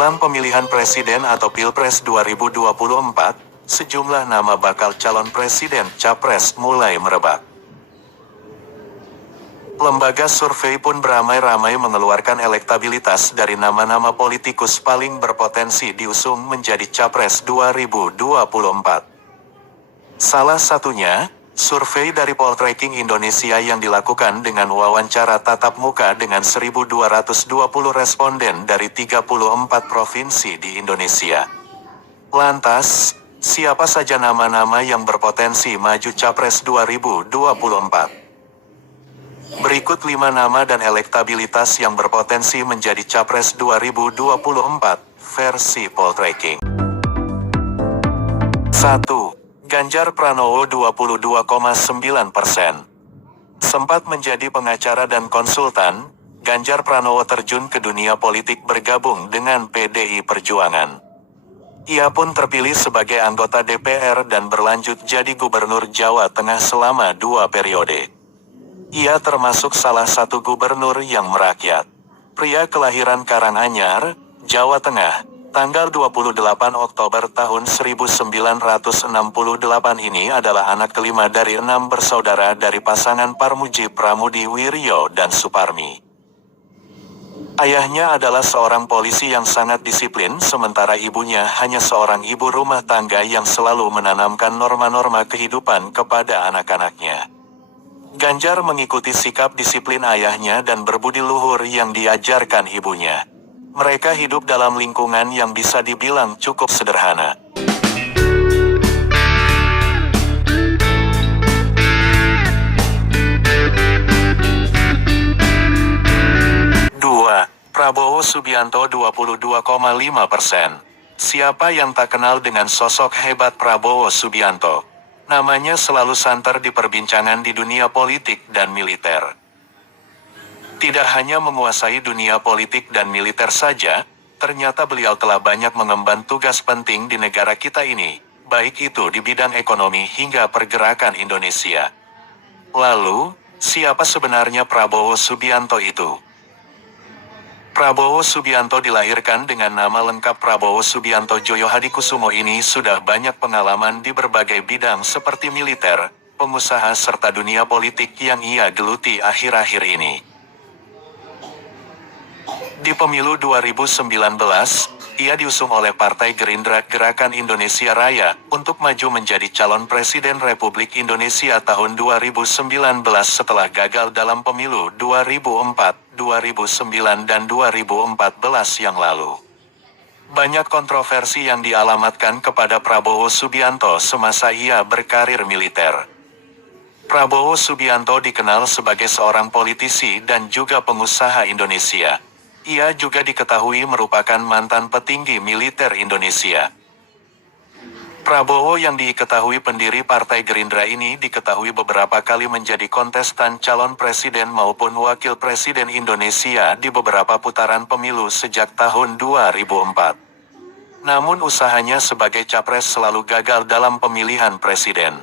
Jelang pemilihan presiden atau Pilpres 2024, sejumlah nama bakal calon presiden capres mulai merebak. Lembaga survei pun beramai-ramai mengeluarkan elektabilitas dari nama-nama politikus paling berpotensi diusung menjadi capres 2024. Salah satunya, survei dari Poltreking Indonesia yang dilakukan dengan wawancara tatap muka dengan 1.220 responden dari 34 provinsi di Indonesia. Lantas, siapa saja nama-nama yang berpotensi maju capres 2024? Berikut 5 nama dan elektabilitas yang berpotensi menjadi capres 2024 versi Poltreking. 1. Ganjar Pranowo 22,9%. Sempat menjadi pengacara dan konsultan, Ganjar Pranowo terjun ke dunia politik bergabung dengan PDI Perjuangan. Ia pun terpilih sebagai anggota DPR dan berlanjut jadi Gubernur Jawa Tengah selama 2 periode. Ia termasuk salah satu gubernur yang merakyat. Pria kelahiran Karanganyar, Jawa Tengah, tanggal 28 Oktober tahun 1968 ini adalah anak kelima dari 6 bersaudara dari pasangan Parmuji Pramudi Wiryo dan Suparmi. Ayahnya adalah seorang polisi yang sangat disiplin, sementara ibunya hanya seorang ibu rumah tangga yang selalu menanamkan norma-norma kehidupan kepada anak-anaknya. Ganjar mengikuti sikap disiplin ayahnya dan berbudi luhur yang diajarkan ibunya. Mereka hidup dalam lingkungan yang bisa dibilang cukup sederhana. 2. Prabowo Subianto 22,5%. Siapa yang tak kenal dengan sosok hebat Prabowo Subianto? Namanya selalu santer di perbincangan di dunia politik dan militer. Tidak hanya menguasai dunia politik dan militer saja, ternyata beliau telah banyak mengemban tugas penting di negara kita ini, baik itu di bidang ekonomi hingga pergerakan Indonesia. Lalu, siapa sebenarnya Prabowo Subianto itu? Prabowo Subianto dilahirkan dengan nama lengkap Prabowo Subianto Joyo Hadikusumo. Ini sudah banyak pengalaman di berbagai bidang seperti militer, pengusaha serta dunia politik yang ia geluti akhir-akhir ini. Di pemilu 2019, ia diusung oleh Partai Gerindra Gerakan Indonesia Raya untuk maju menjadi calon Presiden Republik Indonesia tahun 2019 setelah gagal dalam pemilu 2004, 2009 dan 2014 yang lalu. Banyak kontroversi yang dialamatkan kepada Prabowo Subianto semasa ia berkarir militer. Prabowo Subianto dikenal sebagai seorang politisi dan juga pengusaha Indonesia. Ia juga diketahui merupakan mantan petinggi militer Indonesia. Prabowo yang diketahui pendiri Partai Gerindra ini diketahui beberapa kali menjadi kontestan calon presiden maupun wakil presiden Indonesia di beberapa putaran pemilu sejak tahun 2004. Namun usahanya sebagai capres selalu gagal dalam pemilihan presiden.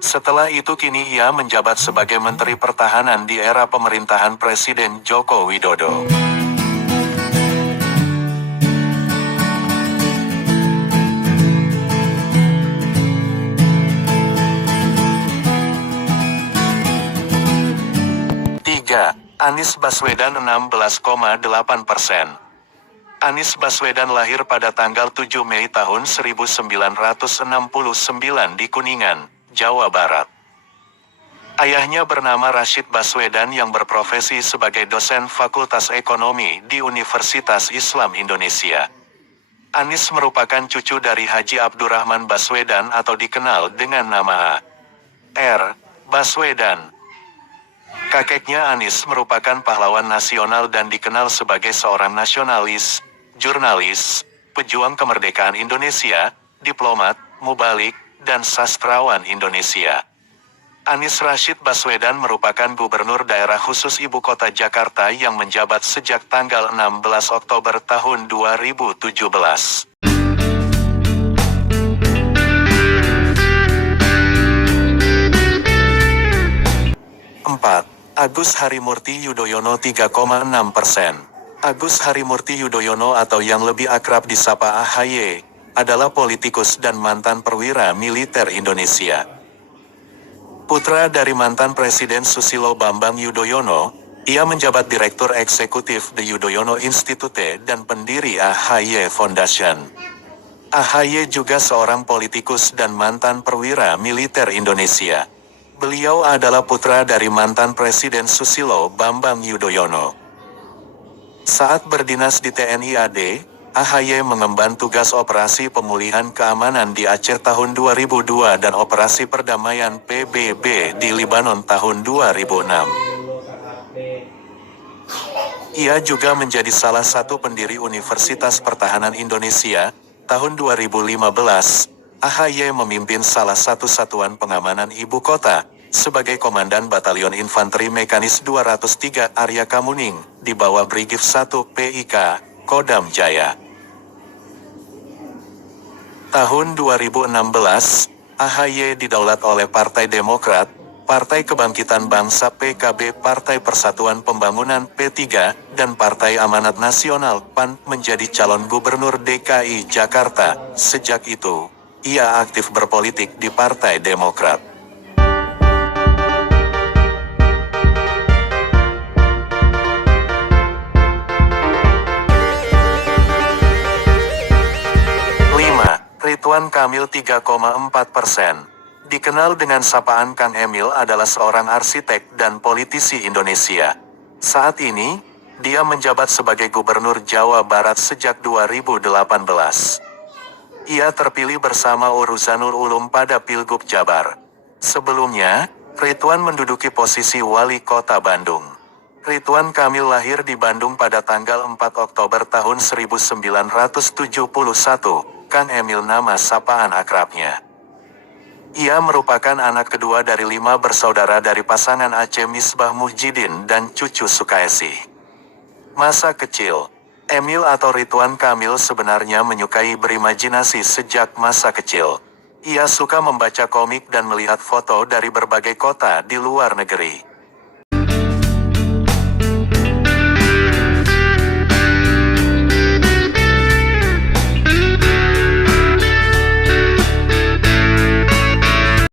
Setelah itu kini ia menjabat sebagai Menteri Pertahanan di era pemerintahan Presiden Joko Widodo. 3. Anies Baswedan 16,8%. Anies Baswedan lahir pada tanggal 7 Mei tahun 1969 di Kuningan, Jawa Barat. Ayahnya bernama Rashid Baswedan yang berprofesi sebagai dosen Fakultas Ekonomi di Universitas Islam Indonesia. Anies merupakan cucu dari Haji Abdurrahman Baswedan atau dikenal dengan nama R. Baswedan. Kakeknya Anies merupakan pahlawan nasional dan dikenal sebagai seorang nasionalis, jurnalis, pejuang kemerdekaan Indonesia, diplomat, mubalik, dan sastrawan Indonesia. Anies Rashid Baswedan merupakan gubernur daerah khusus Ibu Kota Jakarta yang menjabat sejak tanggal 16 Oktober tahun 2017. 4. Agus Harimurti Yudhoyono 3,6%. Agus Harimurti Yudhoyono atau yang lebih akrab disapa AHY, adalah politikus dan mantan perwira militer Indonesia. Putra dari mantan Presiden Susilo Bambang Yudhoyono, ia menjabat Direktur Eksekutif The Yudhoyono Institute dan pendiri AHY Foundation. AHY juga seorang politikus dan mantan perwira militer Indonesia. Beliau adalah putra dari mantan Presiden Susilo Bambang Yudhoyono. Saat berdinas di TNI AD, AHY mengemban tugas operasi pemulihan keamanan di Aceh tahun 2002 dan operasi perdamaian PBB di Libanon tahun 2006. Ia juga menjadi salah satu pendiri Universitas Pertahanan Indonesia. Tahun 2015, AHY memimpin salah satu satuan pengamanan ibu kota, sebagai Komandan Batalion Infanteri Mekanis 203 Arya Kamuning, di bawah Brigif 1 PIK, Kodam Jaya. Tahun 2016, AHY didaulat oleh Partai Demokrat, Partai Kebangkitan Bangsa PKB, Partai Persatuan Pembangunan P3, dan Partai Amanat Nasional PAN menjadi calon gubernur DKI Jakarta. Sejak itu, ia aktif berpolitik di Partai Demokrat. Ridwan Kamil 3,4%. Dikenal dengan sapaan Kang Emil adalah seorang arsitek dan politisi Indonesia. Saat ini, dia menjabat sebagai Gubernur Jawa Barat sejak 2018. Ia terpilih bersama Uruzanul Ulum pada Pilgub Jabar. Sebelumnya, Ridwan menduduki posisi Wali Kota Bandung. Ridwan Kamil lahir di Bandung pada tanggal 4 Oktober tahun 1971. Kang Emil nama sapaan akrabnya. Ia merupakan anak kedua dari 5 bersaudara dari pasangan Aceh Misbah Muhyiddin dan Cucu Sukaisi. Masa kecil, Emil atau Ridwan Kamil sebenarnya menyukai berimajinasi sejak masa kecil. Ia suka membaca komik dan melihat foto dari berbagai kota di luar negeri.